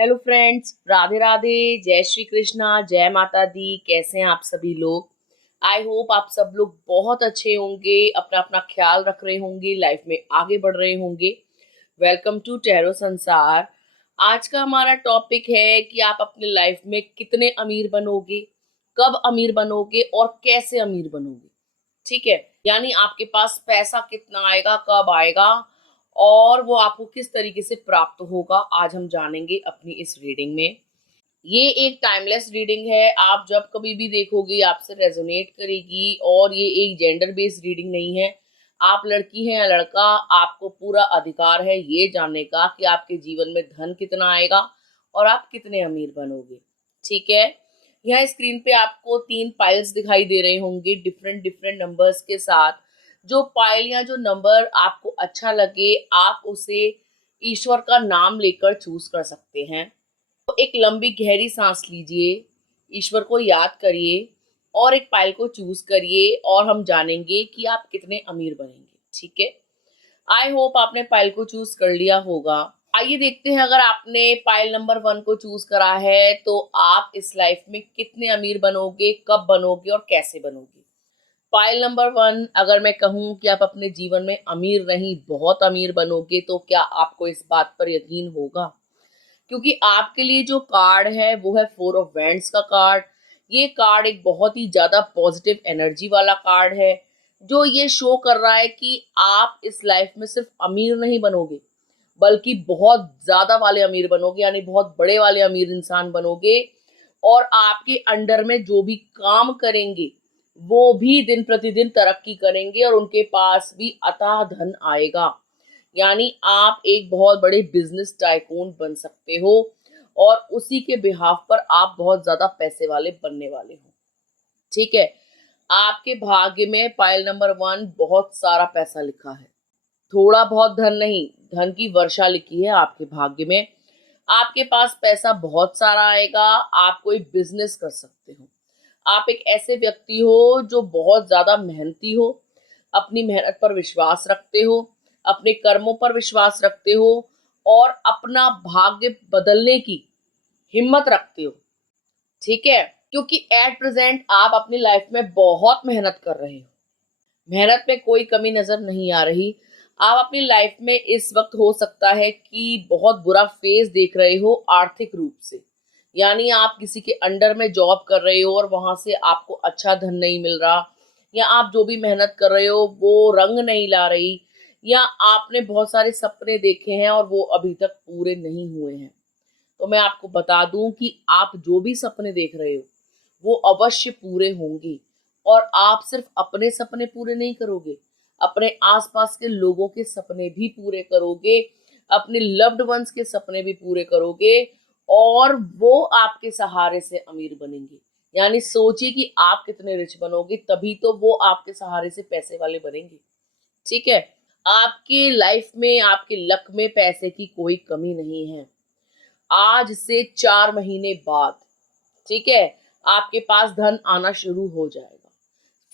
Hello friends, Radhe Radhe. जय श्री कृष्णा, जय माता दी। कैसे हैं आप सभी लोग? आई होप आप सब लोग बहुत अच्छे होंगे, अपना अपना ख्याल रख रहे होंगे, लाइफ में आगे बढ़ रहे होंगे। वेलकम टू टैरो संसार। आज का हमारा टॉपिक है कि आप अपने लाइफ में कितने अमीर बनोगे, कब अमीर बनोगे और कैसे अमीर बनोगे। ठीक है, यानी आपके पास पैसा कितना आएगा, कब आएगा और वो आपको किस तरीके से प्राप्त होगा, आज हम जानेंगे अपनी इस रीडिंग में। ये एक टाइमलेस रीडिंग है, आप जब कभी भी देखोगे आपसे रेजोनेट करेगी। और ये एक जेंडर बेस्ड रीडिंग नहीं है। आप लड़की हैं या लड़का, आपको पूरा अधिकार है ये जानने का कि आपके जीवन में धन कितना आएगा और आप कितने अमीर बनोगे। ठीक है, यहाँ स्क्रीन पे आपको 3 पाइल्स दिखाई दे रहे होंगे डिफरेंट डिफरेंट नंबर्स के साथ। जो पाइल या जो नंबर आपको अच्छा लगे, आप उसे ईश्वर का नाम लेकर चूज कर सकते हैं। तो एक लंबी गहरी सांस लीजिए, ईश्वर को याद करिए और एक पाइल को चूज करिए और हम जानेंगे कि आप कितने अमीर बनेंगे। ठीक है, आई होप आपने पाइल को चूज कर लिया होगा। आइए देखते हैं, अगर आपने पाइल नंबर 1 को चूज करा है तो आप इस लाइफ में कितने अमीर बनोगे, कब बनोगे और कैसे बनोगे। पाइल नंबर 1, अगर मैं कहूँ कि आप अपने जीवन में अमीर नहीं बहुत अमीर बनोगे, तो क्या आपको इस बात पर यकीन होगा? क्योंकि आपके लिए जो कार्ड है वो है 4 ऑफ वैंड्स का कार्ड। ये कार्ड एक बहुत ही ज्यादा पॉजिटिव एनर्जी वाला कार्ड है, जो ये शो कर रहा है कि आप इस लाइफ में सिर्फ अमीर नहीं बनोगे, बल्कि बहुत ज्यादा वाले अमीर बनोगे, यानी बहुत बड़े वाले अमीर इंसान बनोगे। और आपके अंडर में जो भी काम करेंगे वो भी दिन प्रतिदिन तरक्की करेंगे और उनके पास भी अथाह धन आएगा। यानी आप एक बहुत बड़े बिजनेस टाइकून बन सकते हो और उसी के बिहाफ पर आप बहुत ज्यादा पैसे वाले बनने वाले हो। ठीक है, आपके भाग्य में पाइल नंबर 1 बहुत सारा पैसा लिखा है। थोड़ा बहुत धन नहीं, धन की वर्षा लिखी है आपके भाग्य में। आपके पास पैसा बहुत सारा आएगा, आप कोई बिजनेस कर सकते हो। आप एक ऐसे व्यक्ति हो जो बहुत ज्यादा मेहनती हो, अपनी मेहनत पर विश्वास रखते हो, अपने कर्मों पर विश्वास रखते हो और अपना भाग्य बदलने की हिम्मत रखते हो। ठीक है, क्योंकि एट प्रेजेंट आप अपनी लाइफ में बहुत मेहनत कर रहे हो, मेहनत में कोई कमी नजर नहीं आ रही। आप अपनी लाइफ में इस वक्त हो सकता है कि बहुत बुरा फेज देख रहे हो आर्थिक रूप से, यानी आप किसी के अंडर में जॉब कर रहे हो और वहां से आपको अच्छा धन नहीं मिल रहा, या आप जो भी मेहनत कर रहे हो वो रंग नहीं ला रही, या आपने बहुत सारे सपने देखे हैं और वो अभी तक पूरे नहीं हुए हैं। तो मैं आपको बता दूं कि आप जो भी सपने देख रहे हो वो अवश्य पूरे होंगे। और आप सिर्फ अपने सपने पूरे नहीं करोगे, अपने आसपास के लोगों के सपने भी पूरे करोगे, अपने लव्ड वंस के सपने भी पूरे करोगे और वो आपके सहारे से अमीर बनेंगे। यानी सोचिए कि आप कितने रिच बनोगे, तभी तो वो आपके सहारे से पैसे वाले बनेंगे। ठीक है, आपके लाइफ में, आपके लक में पैसे की कोई कमी नहीं है। आज से 4 महीने बाद, ठीक है, आपके पास धन आना शुरू हो जाएगा।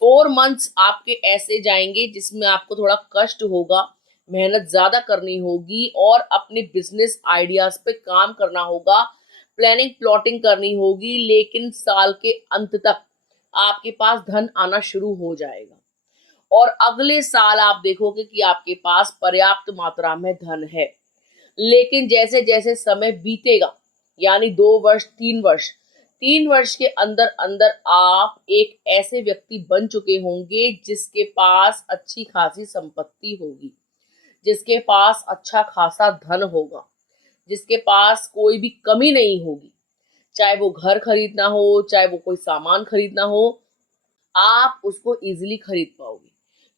4 मंथ्स आपके ऐसे जाएंगे जिसमें आपको थोड़ा कष्ट होगा, मेहनत ज्यादा करनी होगी और अपने बिजनेस आइडियाज पे काम करना होगा, प्लानिंग प्लॉटिंग करनी होगी, लेकिन साल के अंत तक आपके पास धन आना शुरू हो जाएगा। और अगले साल आप देखोगे कि आपके पास पर्याप्त मात्रा में धन है। लेकिन जैसे जैसे समय बीतेगा, यानी 2 वर्ष, 3 वर्ष, 3 वर्ष के अंदर अंदर आप एक ऐसे व्यक्ति बन चुके होंगे जिसके पास अच्छी खासी संपत्ति होगी, जिसके पास अच्छा खासा धन होगा, जिसके पास कोई भी कमी नहीं होगी। चाहे वो घर खरीदना हो, चाहे वो कोई सामान खरीदना हो, आप उसको इजीली खरीद पाओगे,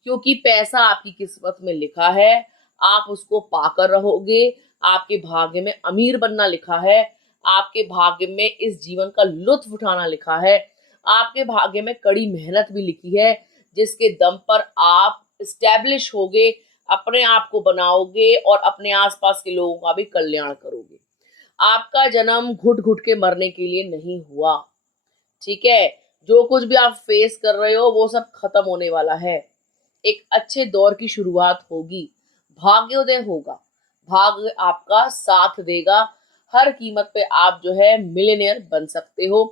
क्योंकि पैसा आपकी किस्मत में लिखा है। आप उसको पाकर रहोगे। आपके भाग्य में अमीर बनना लिखा है, आपके भाग्य में इस जीवन का लुत्फ उठाना लिखा है, आपके भाग्य में कड़ी मेहनत भी लिखी है, जिसके दम पर आप स्टैब्लिश होगे, अपने आप को बनाओगे और अपने आसपास के लोगों का भी कल्याण करोगे। आपका जन्म घुट घुट के मरने के लिए नहीं हुआ। ठीक है, जो कुछ भी आप फेस कर रहे हो वो सब खत्म होने वाला है। एक अच्छे दौर की शुरुआत होगी, भाग्योदय होगा, भाग्य आपका साथ देगा। हर कीमत पे आप जो है मिलियनेयर बन सकते हो,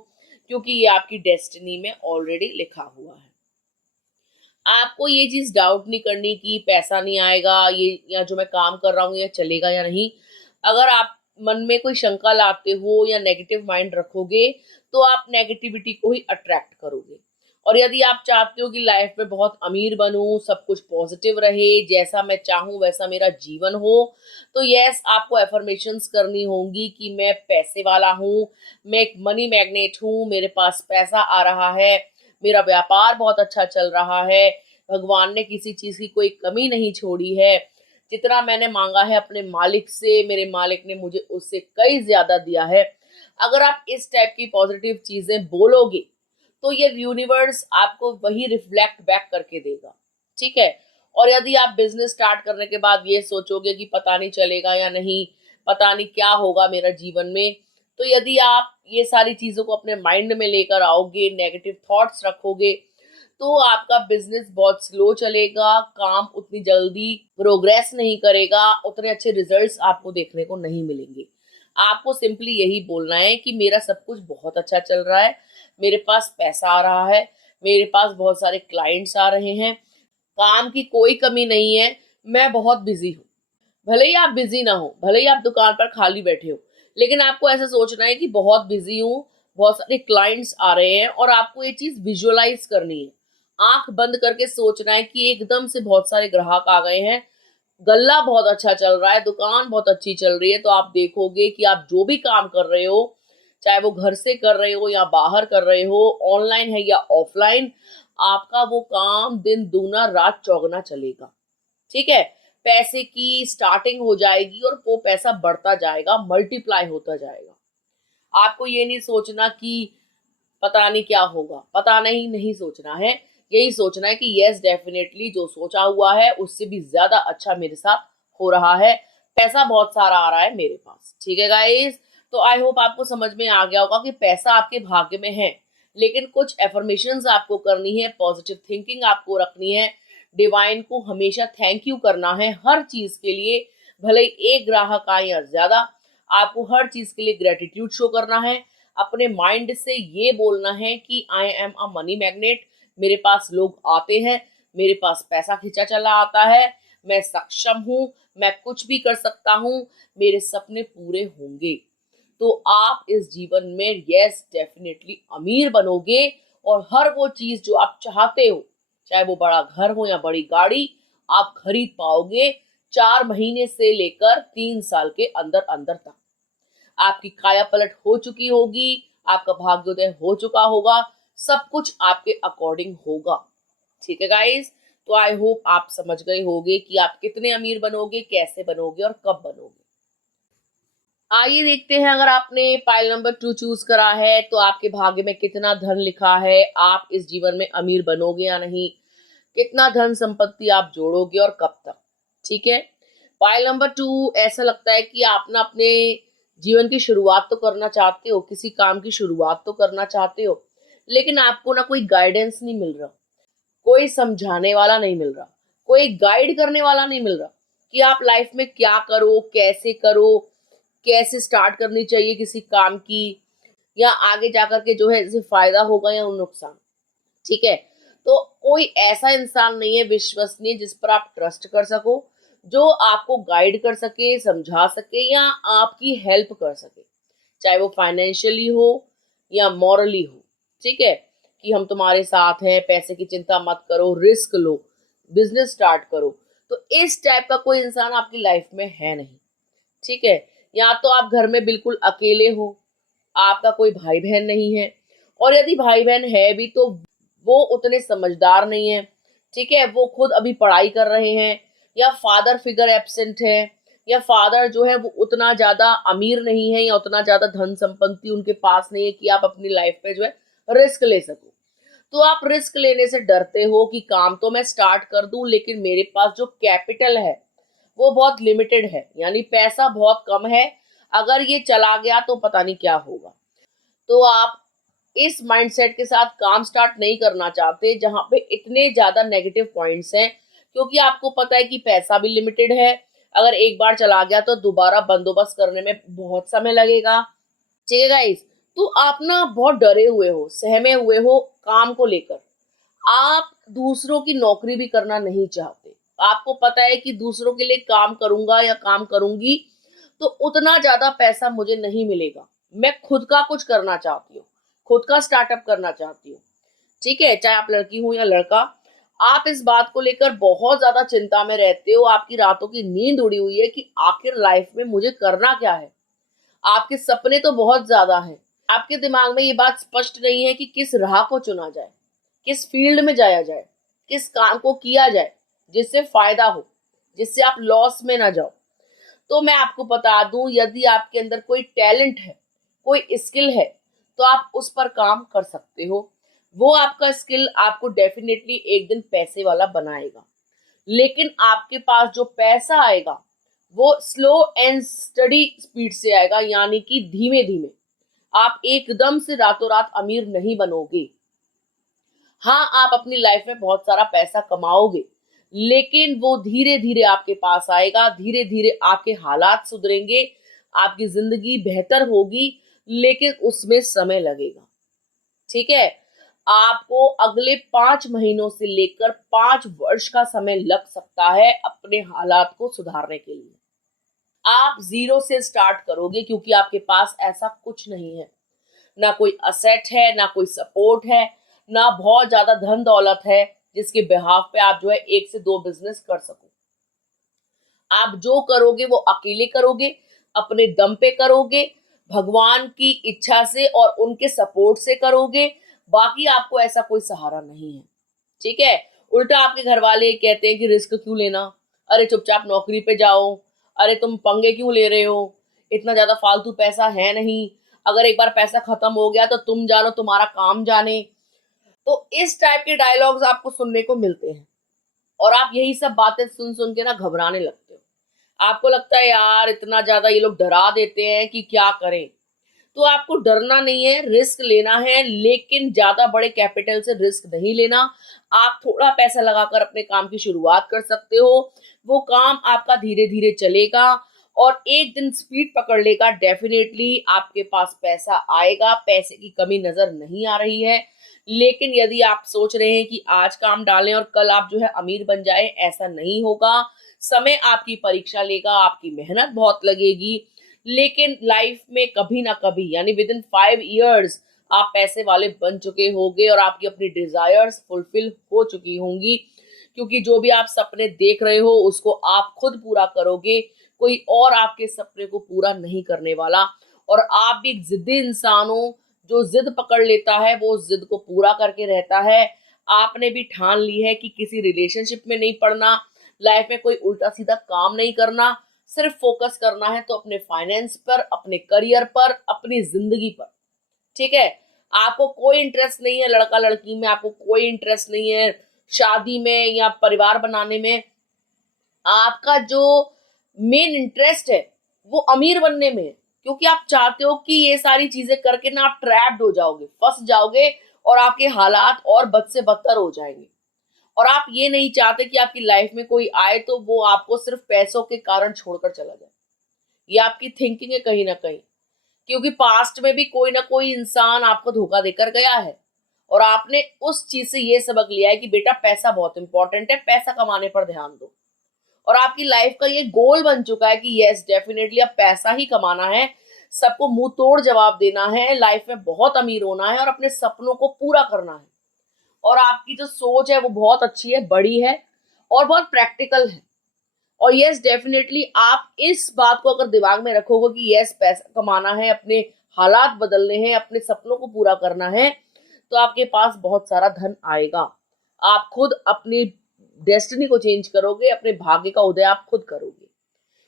क्योंकि ये आपकी डेस्टिनी में ऑलरेडी लिखा हुआ है। आपको ये चीज़ डाउट नहीं करनी कि पैसा नहीं आएगा, ये या जो मैं काम कर रहा हूँ ये चलेगा या नहीं। अगर आप मन में कोई शंका लाते हो या नेगेटिव माइंड रखोगे, तो आप नेगेटिविटी को ही अट्रैक्ट करोगे। और यदि आप चाहते हो कि लाइफ में बहुत अमीर बनूं, सब कुछ पॉजिटिव रहे, जैसा मैं चाहूं वैसा मेरा जीवन हो, तो यस, आपको एफर्मेशंस करनी होंगी कि मैं पैसे वाला हूँ, मैं एक मनी मैग्नेट हूँ, मेरे पास पैसा आ रहा है, मेरा व्यापार बहुत अच्छा चल रहा है, भगवान ने किसी चीज की कोई कमी नहीं छोड़ी है, जितना मैंने मांगा है अपने मालिक से, मेरे मालिक ने मुझे उससे कई ज्यादा दिया है। अगर आप इस टाइप की पॉजिटिव चीजें बोलोगे, तो ये यूनिवर्स आपको वही रिफ्लेक्ट बैक करके देगा। ठीक है। और यदि आप बिजनेस स्टार्ट करने के बाद ये सोचोगे कि पता नहीं चलेगा या नहीं, पता नहीं क्या होगा मेरा जीवन में, तो यदि आप ये सारी चीजों को अपने माइंड में लेकर आओगे, नेगेटिव थॉट्स रखोगे, तो आपका बिजनेस बहुत स्लो चलेगा, काम उतनी जल्दी प्रोग्रेस नहीं करेगा, उतने अच्छे रिजल्ट्स आपको देखने को नहीं मिलेंगे। आपको सिंपली यही बोलना है कि मेरा सब कुछ बहुत अच्छा चल रहा है, मेरे पास पैसा आ रहा है, मेरे पास बहुत सारे क्लाइंट्स आ रहे हैं, काम की कोई कमी नहीं है, मैं बहुत बिजी हूँ। भले ही आप बिजी ना हो, भले ही आप दुकान पर खाली बैठे हो, लेकिन आपको ऐसा सोचना है कि बहुत बिजी हूँ, बहुत सारे क्लाइंट्स आ रहे हैं, और आपको ये चीज विजुअलाइज करनी है। आंख बंद करके सोचना है कि एकदम से बहुत सारे ग्राहक आ गए हैं, गल्ला बहुत अच्छा चल रहा है, दुकान बहुत अच्छी चल रही है, तो आप देखोगे कि आप जो भी काम कर रहे हो, चाहे वो घर से कर रहे हो या बाहर कर रहे हो, ऑनलाइन है या ऑफलाइन, आपका वो काम दिन दूना रात चौगुना चलेगा। ठीक है। पैसे की स्टार्टिंग हो जाएगी और वो पैसा बढ़ता जाएगा, मल्टीप्लाई होता जाएगा। आपको ये नहीं सोचना कि पता नहीं क्या होगा, पता नहीं, नहीं सोचना है। यही सोचना है कि यस, डेफिनेटली जो सोचा हुआ है उससे भी ज्यादा अच्छा मेरे साथ हो रहा है, पैसा बहुत सारा आ रहा है मेरे पास। ठीक है गाइस, तो आई होप आपको समझ में आ गया होगा कि पैसा आपके भाग्य में है, लेकिन कुछ एफर्मेशंस आपको करनी है, पॉजिटिव थिंकिंग आपको रखनी है, डिवाइन को हमेशा थैंक यू करना है हर चीज के लिए। भले ही एक ग्राहक आए या ज्यादा, आपको हर चीज के लिए ग्रेटिट्यूड शो करना है। अपने माइंड से ये बोलना है कि I am a money magnet, मेरे पास लोग आते हैं, मेरे पास पैसा खींचा चला आता है, मैं सक्षम हूँ, मैं कुछ भी कर सकता हूँ, मेरे सपने पूरे होंगे। तो आप इस जीवन में यस डेफिनेटली अमीर बनोगे, और हर वो चीज जो आप चाहते हो, चाहे वो बड़ा घर हो या बड़ी गाड़ी, आप खरीद पाओगे 4 महीने से लेकर 3 साल के अंदर अंदर तक। आपकी काया पलट हो चुकी होगी, आपका भाग्योदय हो चुका होगा, सब कुछ आपके अकॉर्डिंग होगा। ठीक है गाइस, तो आई होप आप समझ गए होंगे कि आप कितने अमीर बनोगे, कैसे बनोगे और कब बनोगे। आइए देखते हैं, अगर आपने पाइल नंबर 2 चूज करा है तो आपके भाग्य में कितना धन लिखा है, आप इस जीवन में अमीर बनोगे या नहीं, कितना धन संपत्ति आप जोड़ोगे और कब तक। ठीक है। पाइल नंबर 2, ऐसा लगता है कि आप ना अपने जीवन की शुरुआत तो करना चाहते हो, किसी काम की शुरुआत तो करना चाहते हो, लेकिन आपको ना कोई गाइडेंस नहीं मिल रहा, कोई समझाने वाला नहीं मिल रहा, कोई गाइड करने वाला नहीं मिल रहा कि आप लाइफ में क्या करो, कैसे स्टार्ट करनी चाहिए किसी काम की, या आगे जाकर के जो है इससे फायदा होगा या नुकसान। ठीक है। तो कोई ऐसा इंसान नहीं है विश्वसनीय जिस पर आप ट्रस्ट कर सको, जो आपको गाइड कर सके, समझा सके या आपकी हेल्प कर सके, चाहे वो फाइनेंशियली हो या मॉरली हो। ठीक है। कि हम तुम्हारे साथ हैं, पैसे की चिंता मत करो, रिस्क लो, बिजनेस स्टार्ट करो। तो इस टाइप का कोई इंसान आपकी लाइफ में है नहीं। ठीक है। या तो आप घर में बिल्कुल अकेले हो, आपका कोई भाई बहन नहीं है, और यदि भाई बहन है भी तो वो उतने समझदार नहीं है। ठीक है। वो खुद अभी पढ़ाई कर रहे हैं, या फादर फिगर एब्सेंट है, या फादर जो है वो उतना ज्यादा अमीर नहीं है, या उतना ज्यादा धन संपत्ति उनके पास नहीं है कि आप अपनी लाइफ पे जो है रिस्क ले सको। तो आप रिस्क लेने से डरते हो कि काम तो मैं स्टार्ट कर दूं, लेकिन मेरे पास जो कैपिटल है वो बहुत लिमिटेड है, यानी पैसा बहुत कम है, अगर ये चला गया तो पता नहीं क्या होगा। तो आप इस माइंडसेट के साथ काम स्टार्ट नहीं करना चाहते जहां पे इतने ज्यादा नेगेटिव पॉइंट्स हैं, क्योंकि आपको पता है कि पैसा भी लिमिटेड है, अगर एक बार चला गया तो दोबारा बंदोबस्त करने में बहुत समय लगेगा। ठीक है गाइस, तो आप ना बहुत डरे हुए हो, सहमे हुए हो काम को लेकर। आप दूसरों की नौकरी भी करना नहीं चाहते। आपको पता है कि दूसरों के लिए काम करूंगा या काम करूंगी तो उतना ज्यादा पैसा मुझे नहीं मिलेगा। मैं खुद का कुछ करना चाहती हूँ, खुद का स्टार्टअप करना चाहती हूँ। ठीक है, चाहे आप लड़की हो या लड़का, आप इस बात को लेकर बहुत ज्यादा चिंता में रहते हो। आपकी रातों की नींद उड़ी हुई है कि आखिर लाइफ में मुझे करना क्या है। आपके सपने तो बहुत ज्यादा हैं। आपके दिमाग में ये बात स्पष्ट नहीं है कि किस राह को चुना जाए, किस फील्ड में जाया जाए, किस काम को किया जाए जिससे फायदा हो, जिससे आप लॉस में ना जाओ। तो मैं आपको बता दूं, यदि आपके अंदर कोई टैलेंट है, कोई स्किल है, तो आप उस पर काम कर सकते हो। वो आपका स्किल आपको डेफिनेटली एक दिन पैसे वाला बनाएगा। लेकिन आपके पास जो पैसा आएगा वो स्लो एंड स्टडी स्पीड से आएगा, यानी कि धीमे धीमे। आप एकदम से रातों रात अमीर नहीं बनोगे। हाँ, आप अपनी लाइफ में बहुत सारा पैसा कमाओगे, लेकिन वो धीरे धीरे आपके पास आएगा, धीरे धीरे आपके हालात सुधरेंगे, आपकी जिंदगी बेहतर होगी, लेकिन उसमें समय लगेगा। ठीक है, आपको अगले 5 महीनों से लेकर 5 वर्ष का समय लग सकता है अपने हालात को सुधारने के लिए। आप जीरो से स्टार्ट करोगे क्योंकि आपके पास ऐसा कुछ नहीं है। ना कोई असेट है, ना कोई सपोर्ट है, ना बहुत ज्यादा धन दौलत है जिसके बिहाफ पे आप जो है 1 से 2 बिजनेस कर सको। आप जो करोगे वो अकेले करोगे, अपने दम पे करोगे, भगवान की इच्छा से और उनके सपोर्ट से करोगे। बाकी आपको ऐसा कोई सहारा नहीं है। ठीक है, उल्टा आपके घर वाले कहते हैं कि रिस्क क्यों लेना, अरे चुपचाप नौकरी पे जाओ, अरे तुम पंगे क्यों ले रहे हो, इतना ज्यादा फालतू पैसा है नहीं, अगर एक बार पैसा खत्म हो गया तो तुम जानो तुम्हारा काम जाने। तो इस टाइप के डायलॉग्स आपको सुनने को मिलते हैं और आप यही सब बातें सुन सुन के ना घबराने लगते हो। आपको लगता है यार इतना ज्यादा ये लोग डरा देते हैं कि क्या करें। तो आपको डरना नहीं है, रिस्क लेना है, लेकिन ज्यादा बड़े कैपिटल से रिस्क नहीं लेना। आप थोड़ा पैसा लगाकर अपने काम की शुरुआत कर सकते हो। वो काम आपका धीरे धीरे चलेगा और एक दिन स्पीड पकड़ लेगा। डेफिनेटली आपके पास पैसा आएगा, पैसे की कमी नजर नहीं आ रही है। लेकिन यदि आप सोच रहे हैं कि आज काम डालें और कल आप जो है अमीर बन जाए, ऐसा नहीं होगा। समय आपकी परीक्षा लेगा, आपकी मेहनत बहुत लगेगी, लेकिन लाइफ में कभी ना कभी यानी विद इन 5 years आप पैसे वाले बन चुके होंगे और आपकी अपनी डिजायर्स फुलफिल हो चुकी होंगी। क्योंकि जो भी आप सपने देख रहे हो उसको आप खुद पूरा करोगे, कोई और आपके सपने को पूरा नहीं करने वाला। और आप भी एक जिद्दी इंसान हो, जो जिद पकड़ लेता है वो जिद को पूरा करके रहता है। आपने भी ठान ली है कि किसी रिलेशनशिप में नहीं पड़ना, लाइफ में कोई उल्टा सीधा काम नहीं करना, सिर्फ फोकस करना है तो अपने फाइनेंस पर, अपने करियर पर, अपनी जिंदगी पर। ठीक है, आपको कोई इंटरेस्ट नहीं है लड़का लड़की में, आपको कोई इंटरेस्ट नहीं है शादी में या परिवार बनाने में। आपका जो मेन इंटरेस्ट है वो अमीर बनने में है, क्योंकि आप चाहते हो कि ये सारी चीजें करके ना आप ट्रैप्ड हो जाओगे, फंस जाओगे और आपके हालात और बद से बदतर हो जाएंगे। और आप ये नहीं चाहते कि आपकी लाइफ में कोई आए तो वो आपको सिर्फ पैसों के कारण छोड़कर चला जाए। ये आपकी थिंकिंग है कहीं ना कहीं, क्योंकि पास्ट में भी कोई ना कोई इंसान आपको धोखा देकर गया है और आपने उस चीज से ये सबक लिया है कि बेटा पैसा बहुत इंपॉर्टेंट है, पैसा कमाने पर ध्यान दो। और आपकी लाइफ का ये गोल बन चुका है कि यस डेफिनेटली अब पैसा ही कमाना है, सबको मुंह तोड़ जवाब देना है, लाइफ में बहुत अमीर होना है और अपने सपनों को पूरा करना है। और आपकी जो सोच है वो बहुत अच्छी है, बड़ी है और बहुत प्रैक्टिकल है। और यस डेफिनेटली आप इस बात को अगर दिमाग में रखोगे कि यस पैसा कमाना है, अपने हालात बदलने हैं, अपने सपनों को पूरा करना है, तो आपके पास बहुत सारा धन आएगा। आप खुद अपनी डेस्टिनी को चेंज करोगे, अपने भाग्य का उदय आप खुद करोगे।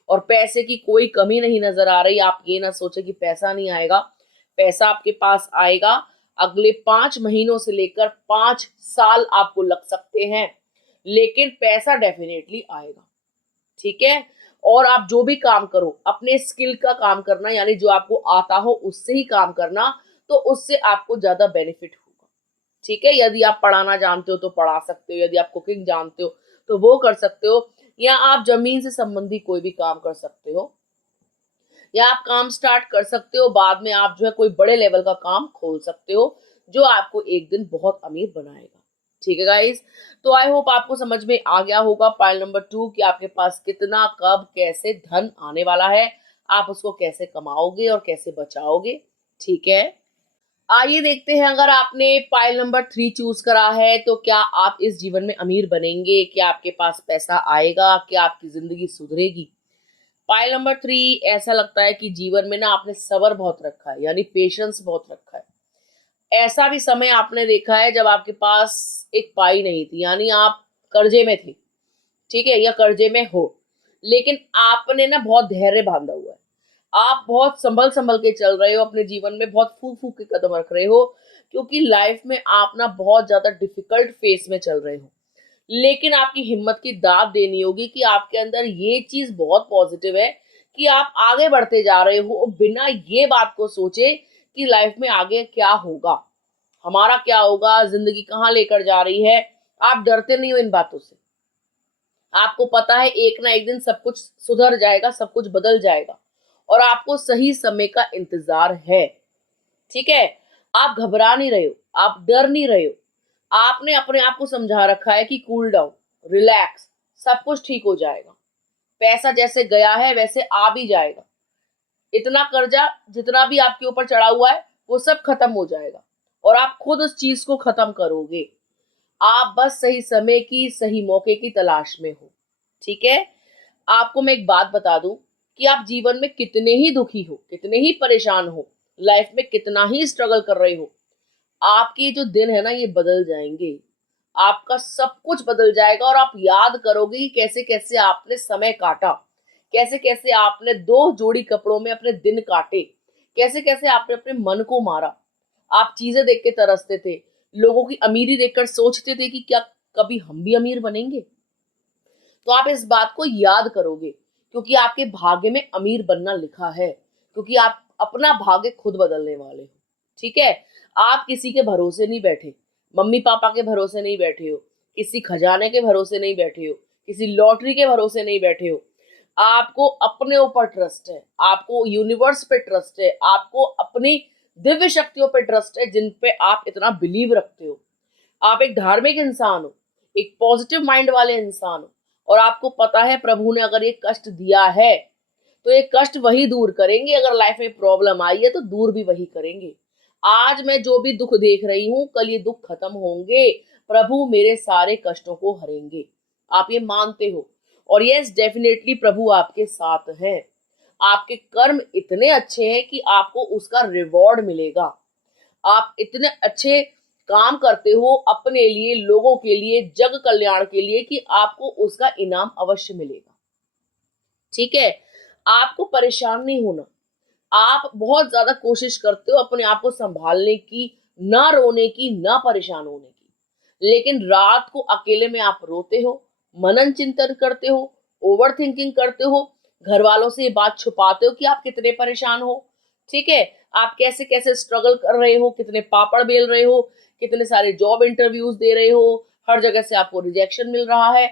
और पैसे की कोई कमी नहीं नजर आ रही। आप ये ना सोचे कि पैसा नहीं आएगा, पैसा आपके पास आएगा। अगले 5 महीनों से लेकर 5 साल आपको लग सकते हैं, लेकिन पैसा डेफिनेटली आएगा। ठीक है, और आप जो भी काम करो अपने स्किल का काम करना, यानी जो आपको आता हो उससे ही काम करना, तो उससे आपको ज्यादा बेनिफिट होगा। ठीक है, यदि आप पढ़ाना जानते हो तो पढ़ा सकते हो, यदि आप कुकिंग जानते हो तो वो कर सकते हो, या आप जमीन से संबंधित कोई भी काम कर सकते हो, या आप काम स्टार्ट कर सकते हो, बाद में आप जो है कोई बड़े लेवल का काम खोल सकते हो जो आपको एक दिन बहुत अमीर बनाएगा। ठीक है गाइस, तो आई होप आपको समझ में आ गया होगा पॉइंट नंबर 2 कि आपके पास कितना, कब, कैसे धन आने वाला है, आप उसको कैसे कमाओगे और कैसे बचाओगे। ठीक है, आइए देखते हैं, अगर आपने पाइल नंबर 3 चूज करा है तो क्या आप इस जीवन में अमीर बनेंगे, क्या आपके पास पैसा आएगा, क्या आपकी जिंदगी सुधरेगी। पाइल नंबर 3 ऐसा लगता है कि जीवन में ना आपने सब्र बहुत रखा है, यानी पेशेंस बहुत रखा है। ऐसा भी समय आपने देखा है जब आपके पास एक पाई नहीं थी, यानी आप कर्जे में थे, ठीक है, या कर्जे में हो, लेकिन आपने ना बहुत धैर्य बांधा हुआ है। आप बहुत संभल संभल के चल रहे हो अपने जीवन में, बहुत फूक फूक के कदम रख रहे हो, क्योंकि लाइफ में आप ना बहुत ज्यादा डिफिकल्ट फेस में चल रहे हो। लेकिन आपकी हिम्मत की दाद देनी होगी कि आपके अंदर ये चीज बहुत पॉजिटिव है कि आप आगे बढ़ते जा रहे हो बिना ये बात को सोचे कि लाइफ में आगे क्या होगा, हमारा क्या होगा, जिंदगी कहाँ लेकर जा रही है। आप डरते नहीं हो इन बातों से। आपको पता है एक ना एक दिन सब कुछ सुधर जाएगा, सब कुछ बदल जाएगा, और आपको सही समय का इंतजार है। ठीक है, आप घबरा नहीं रहे हो, आप डर नहीं रहे हो। आपने अपने आप को समझा रखा है कि कूल डाउन, रिलैक्स, सब कुछ ठीक हो जाएगा। पैसा जैसे गया है वैसे आ भी जाएगा। इतना कर्जा जितना भी आपके ऊपर चढ़ा हुआ है वो सब खत्म हो जाएगा, और आप खुद उस चीज को खत्म करोगे। आप बस सही समय की, सही मौके की तलाश में हो। ठीक है, आपको मैं एक बात बता दूं कि आप जीवन में कितने ही दुखी हो, कितने ही परेशान हो, लाइफ में कितना ही स्ट्रगल कर रहे हो, आपके जो दिन है ना ये बदल जाएंगे। आपका सब कुछ बदल जाएगा और आप याद करोगे कि कैसे कैसे आपने समय काटा, कैसे कैसे आपने दो जोड़ी कपड़ों में अपने दिन काटे, कैसे कैसे आपने अपने मन को मारा। आप चीजें देख के तरसते थे, लोगों की अमीरी देखकर सोचते थे कि क्या कभी हम भी अमीर बनेंगे। तो आप इस बात को याद करोगे, क्योंकि आपके भाग्य में अमीर बनना लिखा है, क्योंकि आप अपना भाग्य खुद बदलने वाले हो। ठीक है, आप किसी के भरोसे नहीं बैठे, मम्मी पापा के भरोसे नहीं बैठे हो, किसी खजाने के भरोसे नहीं बैठे हो, किसी लॉटरी के भरोसे नहीं बैठे हो। आपको अपने ऊपर ट्रस्ट है, आपको यूनिवर्स पे ट्रस्ट है, आपको अपनी दिव्य शक्तियों पे ट्रस्ट है जिन पे आप इतना बिलीव रखते हो। आप एक धार्मिक इंसान हो, एक पॉजिटिव माइंड वाले इंसान हो, और आपको पता है प्रभु ने अगर ये कष्ट दिया है तो ये कष्ट वही दूर करेंगे। अगर लाइफ में प्रॉब्लम आई है तो दूर भी वही करेंगे। आज मैं जो भी दुख देख रही हूँ कल ये दुख खत्म होंगे, प्रभु मेरे सारे कष्टों को हरेंगे। आप ये मानते हो, और यस डेफिनेटली प्रभु आपके साथ हैं। आपके कर्म इतने अच्छे हैं कि आपको उसका रिवॉर्ड मिलेगा। आप इतने अच्छे काम करते हो अपने लिए, लोगों के लिए, जग कल्याण के लिए, कि आपको उसका इनाम अवश्य मिलेगा। ठीक है, आपको परेशान नहीं होना। आप बहुत ज्यादा कोशिश करते हो अपने आप को संभालने की, ना रोने की, ना परेशान होने की, लेकिन रात को अकेले में आप रोते हो, मनन चिंतन करते हो, ओवर थिंकिंग करते हो, घर वालों से ये बात छुपाते हो कि आप कितने परेशान हो। ठीक है, आप कैसे कैसे स्ट्रगल कर रहे हो, कितने पापड़ बेल रहे हो, कितने सारे जॉब इंटरव्यूज दे रहे हो, हर जगह से आपको रिजेक्शन मिल रहा है।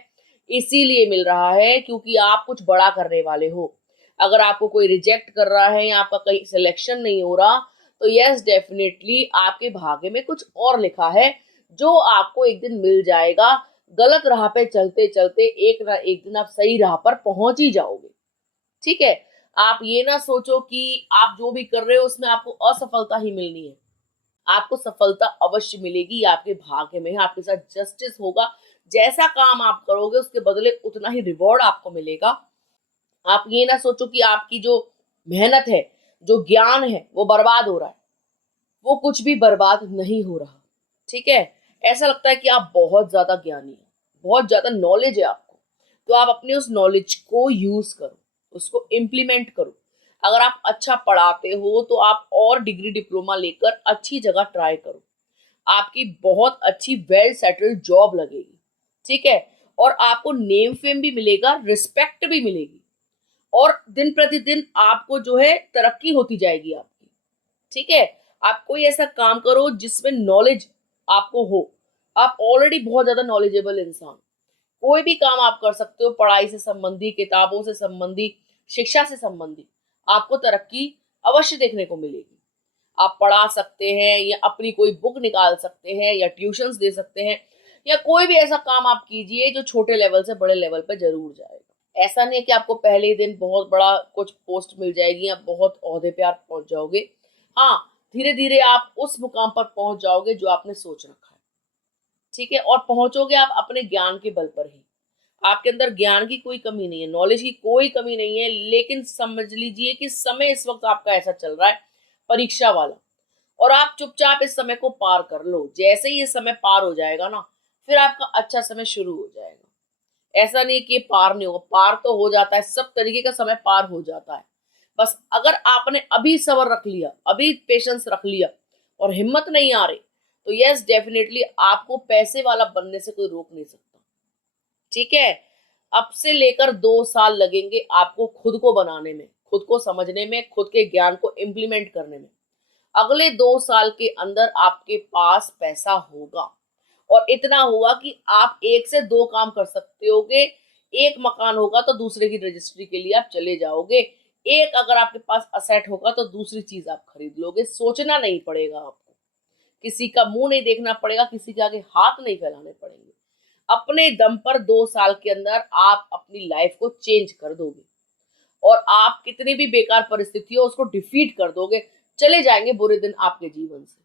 इसीलिए मिल रहा है क्योंकि आप कुछ बड़ा करने वाले हो। अगर आपको कोई रिजेक्ट कर रहा है या आपका कहीं सिलेक्शन नहीं हो रहा, तो यस डेफिनेटली आपके भाग्य में कुछ और लिखा है जो आपको एक दिन मिल जाएगा। गलत राह पे चलते चलते एक ना एक दिन आप सही राह पर पहुंच ही जाओगे। ठीक है, आप ये ना सोचो कि आप जो भी कर रहे हो उसमें आपको असफलता ही मिलनी है। आपको सफलता अवश्य मिलेगी, आपके भाग्य में है, आपके साथ जस्टिस होगा। जैसा काम आप करोगे उसके बदले उतना ही रिवॉर्ड आपको मिलेगा। आप ये ना सोचो कि आपकी जो मेहनत है, जो ज्ञान है वो बर्बाद हो रहा है। वो कुछ भी बर्बाद नहीं हो रहा। ठीक है, ऐसा लगता है कि आप बहुत ज्यादा ज्ञानी हैं, बहुत ज्यादा नॉलेज है आपको, तो आप अपने उस नॉलेज को यूज करो, उसको इम्प्लीमेंट करो। अगर आप अच्छा पढ़ाते हो तो आप और डिग्री डिप्लोमा लेकर अच्छी जगह ट्राई करो। आपकी बहुत अच्छी वेल सेटल्ड जॉब लगेगी। ठीक है, और आपको नेम फेम भी मिलेगा, रिस्पेक्ट भी मिलेगी, और दिन प्रतिदिन आपको जो है तरक्की होती जाएगी आपकी। ठीक है, आप कोई ऐसा काम करो जिसमें नॉलेज आपको हो। आप ऑलरेडी बहुत ज्यादा नॉलेजेबल इंसान, कोई भी काम आप कर सकते हो, पढ़ाई से संबंधी, किताबों से संबंधी, शिक्षा से संबंधी, आपको तरक्की अवश्य देखने को मिलेगी। आप पढ़ा सकते हैं या अपनी कोई बुक निकाल सकते हैं या ट्यूशंस दे सकते हैं या कोई भी ऐसा काम आप कीजिए जो छोटे लेवल से बड़े लेवल पे जरूर जाएगा। ऐसा नहीं है कि आपको पहले ही दिन बहुत बड़ा कुछ पोस्ट मिल जाएगी या बहुत ओहदे पे आप पहुंच जाओगे। हाँ, धीरे धीरे आप उस मुकाम पर पहुंच जाओगे जो आपने सोच रखा है। ठीक है, और पहुंचोगे आप अपने ज्ञान के बल पर ही। आपके अंदर ज्ञान की कोई कमी नहीं है, नॉलेज की कोई कमी नहीं है, लेकिन समझ लीजिए कि समय इस वक्त आपका ऐसा चल रहा है, परीक्षा वाला, और आप चुपचाप इस समय को पार कर लो। जैसे ही ये समय पार हो जाएगा ना, फिर आपका अच्छा समय शुरू हो जाएगा। ऐसा नहीं कि ये पार नहीं होगा, पार तो हो जाता है, सब तरीके का समय पार हो जाता है। बस अगर आपने अभी सब्र रख लिया, अभी पेशेंस रख लिया और हिम्मत नहीं आ रही, तो यस डेफिनेटली आपको पैसे वाला बनने से कोई रोक नहीं सकता। ठीक है, अब से लेकर 2 साल लगेंगे आपको खुद को बनाने में, खुद को समझने में, खुद के ज्ञान को इम्प्लीमेंट करने में। अगले 2 साल के अंदर आपके पास पैसा होगा, और इतना होगा कि आप 1 से 2 काम कर सकते होगे। एक मकान होगा तो दूसरे की रजिस्ट्री के लिए आप चले जाओगे। एक अगर आपके पास असेट होगा तो दूसरी चीज आप खरीद लोगे। सोचना नहीं पड़ेगा आपको, किसी का मुंह नहीं देखना पड़ेगा, किसी के आगे हाथ नहीं फैलाने पड़ेंगे। अपने दम पर 2 साल के अंदर आप अपनी लाइफ को चेंज कर दोगे, और आप कितनी भी बेकार परिस्थिति हो उसको डिफीट कर दोगे। चले जाएंगे बुरे दिन आपके जीवन से,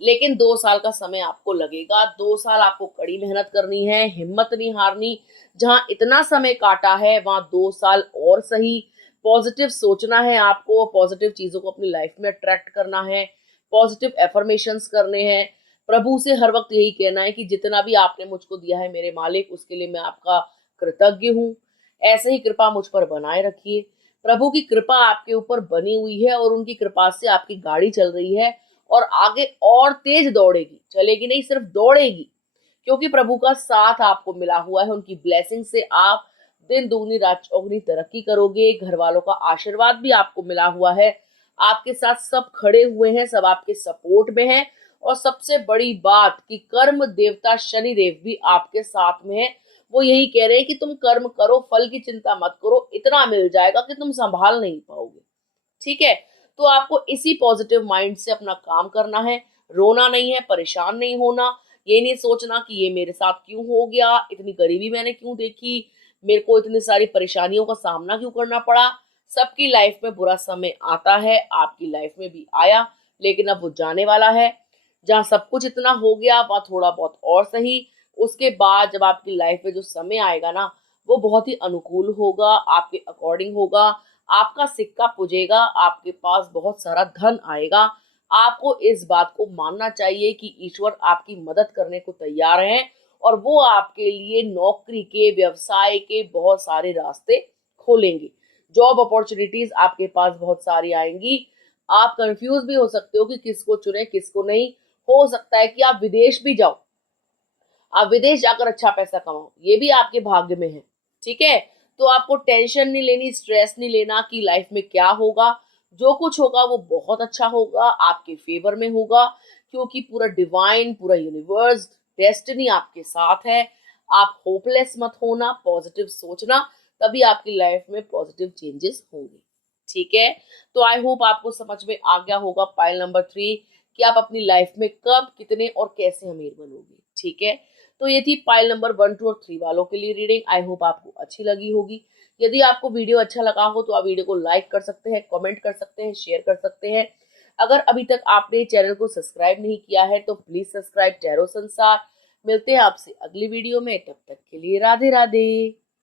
लेकिन 2 साल का समय आपको लगेगा। 2 साल आपको कड़ी मेहनत करनी है, हिम्मत नहीं हारनी। जहां इतना समय काटा है वहां 2 साल और सही। पॉजिटिव सोचना है आपको, पॉजिटिव चीजों को अपनी लाइफ में अट्रैक्ट करना है, पॉजिटिव एफर्मेशंस करने हैं। प्रभु से हर वक्त यही कहना है कि जितना भी आपने मुझको दिया है मेरे मालिक, उसके लिए मैं आपका कृतज्ञ हूँ। ऐसे ही कृपा मुझ पर बनाए रखिए। प्रभु की कृपा आपके ऊपर बनी हुई है और उनकी कृपा से आपकी गाड़ी चल रही है, और आगे और तेज दौड़ेगी, चलेगी नहीं, सिर्फ दौड़ेगी, क्योंकि प्रभु का साथ आपको मिला हुआ है। उनकी ब्लेसिंग से आप दिन दुगनी रात चौगनी तरक्की करोगे। घर वालों का आशीर्वाद भी आपको मिला हुआ है, आपके साथ सब खड़े हुए हैं, सब आपके सपोर्ट में हैं। और सबसे बड़ी बात कि कर्म देवता शनि देव भी आपके साथ में है। वो यही कह रहे हैं कि तुम कर्म करो, फल की चिंता मत करो, इतना मिल जाएगा कि तुम संभाल नहीं पाओगे। ठीक है, तो आपको इसी पॉजिटिव माइंड से अपना काम करना है। रोना नहीं है, परेशान नहीं होना, ये नहीं सोचना कि ये मेरे साथ क्यों हो गया, इतनी गरीबी मैंने क्यों देखी, मेरे को इतनी सारी परेशानियों का सामना क्यों करना पड़ा। सबकी लाइफ में बुरा समय आता है, आपकी लाइफ में भी आया, लेकिन अब वो जाने वाला है। जहाँ सब कुछ इतना हो गया वहाँ थोड़ा बहुत और सही। उसके बाद जब आपकी लाइफ में जो समय आएगा ना, वो बहुत ही अनुकूल होगा, आपके अकॉर्डिंग होगा। आपका सिक्का पुजेगा, आपके पास बहुत सारा धन आएगा। आपको इस बात को मानना चाहिए कि ईश्वर आपकी मदद करने को तैयार है, और वो आपके लिए नौकरी के, व्यवसाय के बहुत सारे रास्ते खोलेंगे। जॉब अपॉर्चुनिटीज आपके पास बहुत सारी आएंगी। आप कंफ्यूज भी हो सकते हो कि किसको चुने किसको नहीं। हो सकता है कि आप विदेश भी जाओ, आप विदेश जाकर अच्छा पैसा कमाओ, ये भी आपके भाग्य में है। ठीक है, तो आपको टेंशन नहीं लेनी, स्ट्रेस नहीं लेना कि लाइफ में क्या होगा। जो कुछ होगा वो बहुत अच्छा होगा, आपके फेवर में होगा, क्योंकि पूरा डिवाइन, पूरा यूनिवर्स, डेस्टिनी आपके साथ है। आप होपलेस मत होना, पॉजिटिव सोचना, तभी आपकी लाइफ में पॉजिटिव चेंजेस होंगे। ठीक है, तो आई होप आपको समझ में आ गया होगा पाइल नंबर 3 कि आप अपनी लाइफ में कब, कितने और कैसे अमीर बनोगे। ठीक है, तो ये थी पाइल नंबर 1, 2 और 3 वालों के लिए रीडिंग। आई होप आपको अच्छी लगी होगी। यदि आपको वीडियो अच्छा लगा हो तो आप वीडियो को लाइक कर सकते हैं, कमेंट कर सकते हैं, शेयर कर सकते हैं। अगर अभी तक आपने चैनल को सब्सक्राइब नहीं किया है तो प्लीज सब्सक्राइब टैरो संसार। मिलते हैं आपसे अगली वीडियो में, तब तक के लिए राधे राधे।